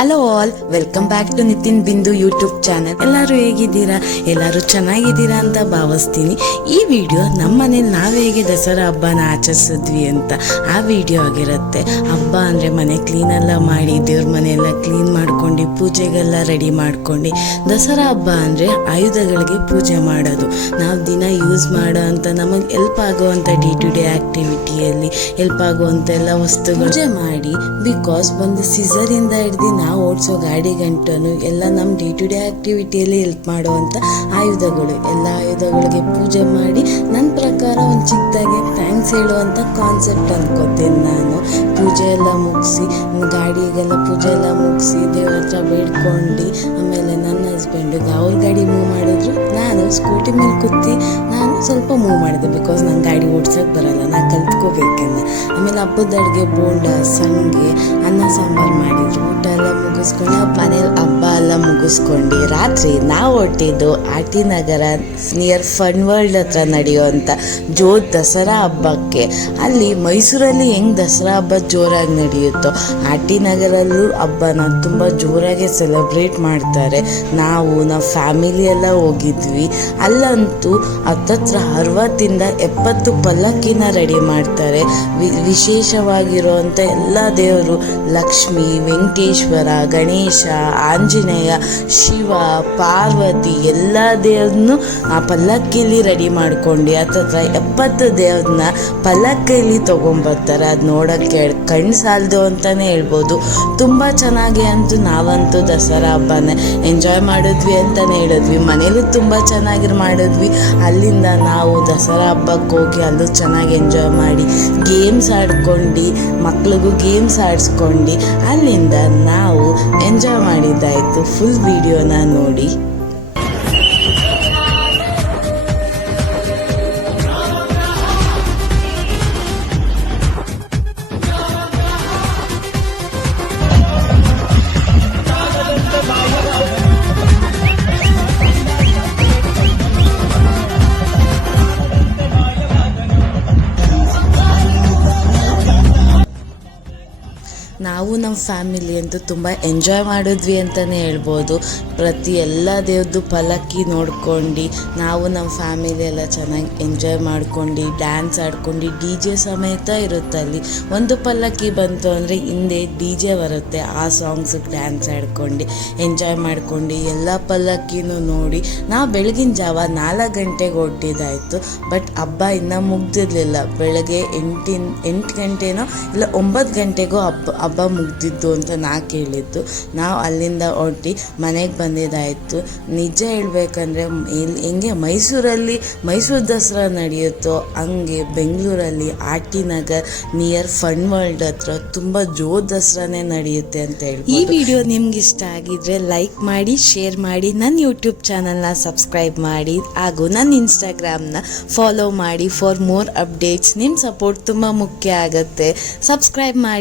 Hello all, welcome back to Nitin Bindu YouTube channel. ಎಲ್ಲರೂ ಹೇಗಿದ್ದೀರಾ? ಎಲ್ಲರೂ ಚೆನ್ನಾಗಿದ್ದೀರಾ ಅಂತ ಭಾವಿಸ್ತೀನಿ. ಈ ವಿಡಿಯೋ ನಮ್ಮ ಮನೇಲಿ ನಾವು ಹೇಗೆ ದಸರಾ ಹಬ್ಬನ ಆಚರಿಸಿದ್ವಿ ಅಂತ ಆ ವಿಡಿಯೋ ಆಗಿರುತ್ತೆ. ಹಬ್ಬ ಅಂದರೆ ಮನೆ ಕ್ಲೀನೆಲ್ಲ ಮಾಡಿ, ದೇವ್ರ ಮನೆಯೆಲ್ಲ ಕ್ಲೀನ್ ಮಾಡ್ಕೊಂಡು, ಪೂಜೆಗೆಲ್ಲ ರೆಡಿ ಮಾಡ್ಕೊಂಡು, ದಸರಾ ಹಬ್ಬ ಅಂದರೆ ಆಯುಧಗಳಿಗೆ ಪೂಜೆ ಮಾಡೋದು. ನಾವು ದಿನ ಯೂಸ್ ಮಾಡೋ ಅಂಥ ನಮಗೆ ಹೆಲ್ಪ್ ಆಗುವಂಥ ಡೇ ಟು ಡೇ ಆ್ಯಕ್ಟಿವಿಟಿಯಲ್ಲಿ ಹೆಲ್ಪ್ ಆಗುವಂಥ ಎಲ್ಲ ವಸ್ತುಗಳು ಪೂಜೆ ಮಾಡಿ, ಬಿಕಾಸ್ ಒಂದು ಸಿಸರಿಂದ ಹಿಡ್ದು ನಾವು ಓಡಿಸೋ ಗಾಡಿ ಗಂಟನು ಎಲ್ಲ ನಮ್ಮ ಡೇ ಟು ಡೇ ಆ್ಯಕ್ಟಿವಿಟಿಯಲ್ಲಿ ಹೆಲ್ಪ್ ಮಾಡುವಂಥ ಆಯುಧಗಳು. ಎಲ್ಲ ಆಯುಧಗಳಿಗೆ ಪೂಜೆ ಮಾಡಿ ನನ್ನ ಪ್ರಕಾರ ಒಂದು ಚಿಕ್ಕದಾಗಿ ಥ್ಯಾಂಕ್ಸ್ ಹೇಳುವಂಥ ಕಾನ್ಸೆಪ್ಟ್ ಅಂದ್ಕೋತೀನಿ ನಾನು. ಪೂಜೆ ಎಲ್ಲ ಮುಗಿಸಿ, ಗಾಡಿಗೆಲ್ಲ ಪೂಜೆ ಎಲ್ಲ ಮುಗಿಸಿ, ದೇವ್ರ ಹತ್ರ ಬೇಡ್ಕೊಂಡು, ಆಮೇಲೆ ನನ್ನ ಹಸ್ಬೆಂಡಿಗೆ ಅವ್ರ ಗಾಡಿ ಮೂವ್ ಮಾಡಿದ್ರು, ನಾನು ಸ್ಕೂಟಿ ಮೇಲೆ ಕೂತಿ ನಾನು ಸ್ವಲ್ಪ ಮೂವ್ ಮಾಡಿದೆ. ಬಿಕಾಸ್ ನಂಗೆ ಗಾಡಿ ಓಡ್ಸೋಕ್ಕೆ ಬರಲ್ಲ, ನಾನು ಕಲ್ತ್ಕೋಬೇಕನ್ನ. ಆಮೇಲೆ ಹಬ್ಬದ ಅಡುಗೆ ಬೋಂಡ, ಸಂಗೆ, ಅನ್ನ ಸಾಂಬಾರು ಮಾಡಿದ್ರು. ಊಟ ಎಲ್ಲ ಮುಗಿಸ್ಕೊಂಡು ಮನೇಲಿ ಹಬ್ಬ ಎಲ್ಲ ಮುಗಿಸ್ಕೊಂಡು ರಾತ್ರಿ ನಾವು ಹೊಟ್ಟಿದ್ದು ಆರ್.ಟಿ. ನಗರ ನಿಯರ್ ಫನ್ ವರ್ಲ್ಡ್ ಹತ್ರ ನಡೆಯುವಂಥ ದಸರಾ ಹಬ್ಬಕ್ಕೆ. ಅಲ್ಲಿ ಮೈಸೂರಲ್ಲಿ ಹೆಂಗೆ ದಸರಾ ಹಬ್ಬ ಜೋರಾಗಿ ನಡೆಯುತ್ತೋ ಆರ್.ಟಿ. ನಗರಲ್ಲೂ ಹಬ್ಬನ ತುಂಬ ಜೋರಾಗಿ ಸೆಲೆಬ್ರೇಟ್ ಮಾಡ್ತಾರೆ. ನಾವು ಫ್ಯಾಮಿಲಿ ಎಲ್ಲ ಹೋಗಿದ್ವಿ. ಅಲ್ಲಂತೂ ಹತ್ತತ್ರ 60-70 ಪಲ್ಲಕ್ಕಿನ ರೆಡಿ ಮಾಡ್ತಾರೆ. ವಿಶೇಷವಾಗಿರುವಂಥ ಎಲ್ಲ ದೇವರು, ಲಕ್ಷ್ಮಿ, ವೆಂಕಟೇಶ್ವರ, ಗಣೇಶ, ಆಂಜನೇಯ, ಶಿವ, ಪಾರ್ವತಿ ಎಲ್ಲ ದೇವ್ರನ್ನೂ ಆ ಪಲ್ಲಕ್ಕಿಲಿ ರೆಡಿ ಮಾಡ್ಕೊಂಡು ಹತ್ತತ್ರ 70 ದೇವ್ರನ್ನ ಪಲ್ಲಕ್ಕಿಲಿ ತೊಗೊಂಬರ್ತಾರೆ. ಅದು ನೋಡೋಕ್ಕೆ ಕಣ್ಣು ಸಾಲದು ಅಂತಲೇ ಹೇಳ್ಬೋದು. ತುಂಬ ಚೆನ್ನಾಗಿ ಅಂತೂ ನಾವಂತೂ ದಸರಾ ಹಬ್ಬನ ಎಂಜಾಯ್ ಮಾಡಿದ್ವಿ ಅಂತಲೇ ಹೇಳಿದ್ವಿ. ಮನೇಲೂ ತುಂಬ ಚೆನ್ನಾಗಿ ಮಾಡಿದ್ವಿ. ಅಲ್ಲಿಂದ ನಾವು ದಸರಾ ಹಬ್ಬಕ್ಕೆ ಹೋಗಿ ಅಲ್ಲೂ ಚೆನ್ನಾಗಿ ಎಂಜಾಯ್ ಮಾಡಿ, ಗೇಮ್ಸ್ ಆಡ್ಕೊಂಡು, ಮಕ್ಳಿಗೂ ಗೇಮ್ಸ್ ಆಡಿಸ್ಕೊಂಡು ಅಲ್ಲಿಂದ ನಾವು ಎಂಜಾಯ್ ಮಾಡಿದ್ದಾಯಿತು. ಫುಲ್ ವಿಡಿಯೋನ ನೋಡಿ. ನಾವು ನಮ್ಮ ಫ್ಯಾಮಿಲಿ ಅಂತೂ ತುಂಬ ಎಂಜಾಯ್ ಮಾಡಿದ್ವಿ ಅಂತಲೇ ಹೇಳ್ಬೋದು. ಪ್ರತಿ ಎಲ್ಲ ದೇವ್ರದ್ದು ಪಲ್ಲಕ್ಕಿ ನೋಡ್ಕೊಂಡು ನಾವು ನಮ್ಮ ಫ್ಯಾಮಿಲಿ ಎಲ್ಲ ಚೆನ್ನಾಗಿ ಎಂಜಾಯ್ ಮಾಡ್ಕೊಂಡು, ಡ್ಯಾನ್ಸ್ ಆಡ್ಕೊಂಡು, DJ ಸಮೇತ ಇರುತ್ತೆ ಅಲ್ಲಿ. ಒಂದು ಪಲ್ಲಕ್ಕಿ ಬಂತು ಅಂದರೆ ಹಿಂದೆ DJ ಬರುತ್ತೆ, ಆ ಸಾಂಗ್ಸಿಗೆ ಡ್ಯಾನ್ಸ್ ಆಡ್ಕೊಂಡು ಎಂಜಾಯ್ ಮಾಡ್ಕೊಂಡು ಎಲ್ಲ ಪಲ್ಲಕ್ಕಿನೂ ನೋಡಿ ನಾವು ಬೆಳಗಿನ ಜಾವ 4 ಗಂಟೆಗೆ ಹೊರಟಿದ್ದಾಯಿತು. ಬಟ್ ಹಬ್ಬ ಇನ್ನೂ ಮುಗ್ದಿರಲಿಲ್ಲ. ಬೆಳಗ್ಗೆ 8 ಗಂಟೆನೋ ಇಲ್ಲ 9 ಗಂಟೆಗೂ ಹಬ್ಬ ಮುಗ್ದಿದ್ದು ಅಂತ ನಾ ಕೇಳಿದ್ದು. ನಾವು ಅಲ್ಲಿಂದ ಹೊರಟಿ ಮನೆಗೆ ಬಂದಿದ್ದಾಯಿತು. ನಿಜ ಹೇಳ್ಬೇಕಂದ್ರೆ ಹೆಂಗೆ ಮೈಸೂರು ದಸರಾ ನಡೆಯುತ್ತೋ ಹಂಗೆ ಬೆಂಗಳೂರಲ್ಲಿ RT. Nagar near fun world ಹತ್ರ ತುಂಬ ದಸರಾನೇ ನಡೆಯುತ್ತೆ ಅಂತ ಹೇಳ್ಬೋದು. ಈ ವಿಡಿಯೋ ನಿಮ್ಗೆ ಇಷ್ಟ ಆಗಿದ್ರೆ ಲೈಕ್ ಮಾಡಿ, ಶೇರ್ ಮಾಡಿ, ನನ್ನ ಯೂಟ್ಯೂಬ್ ಚಾನಲ್ನ ಸಬ್ಸ್ಕ್ರೈಬ್ ಮಾಡಿ, ಹಾಗೂ ನನ್ನ ಇನ್ಸ್ಟಾಗ್ರಾಮ್ನ ಫಾಲೋ ಮಾಡಿ ಫಾರ್ ಮೋರ್ ಅಪ್ಡೇಟ್ಸ್. ನಿಮ್ಮ ಸಪೋರ್ಟ್ ತುಂಬ ಮುಖ್ಯ ಆಗುತ್ತೆ. ಸಬ್ಸ್ಕ್ರೈಬ್ ಮಾಡಿ.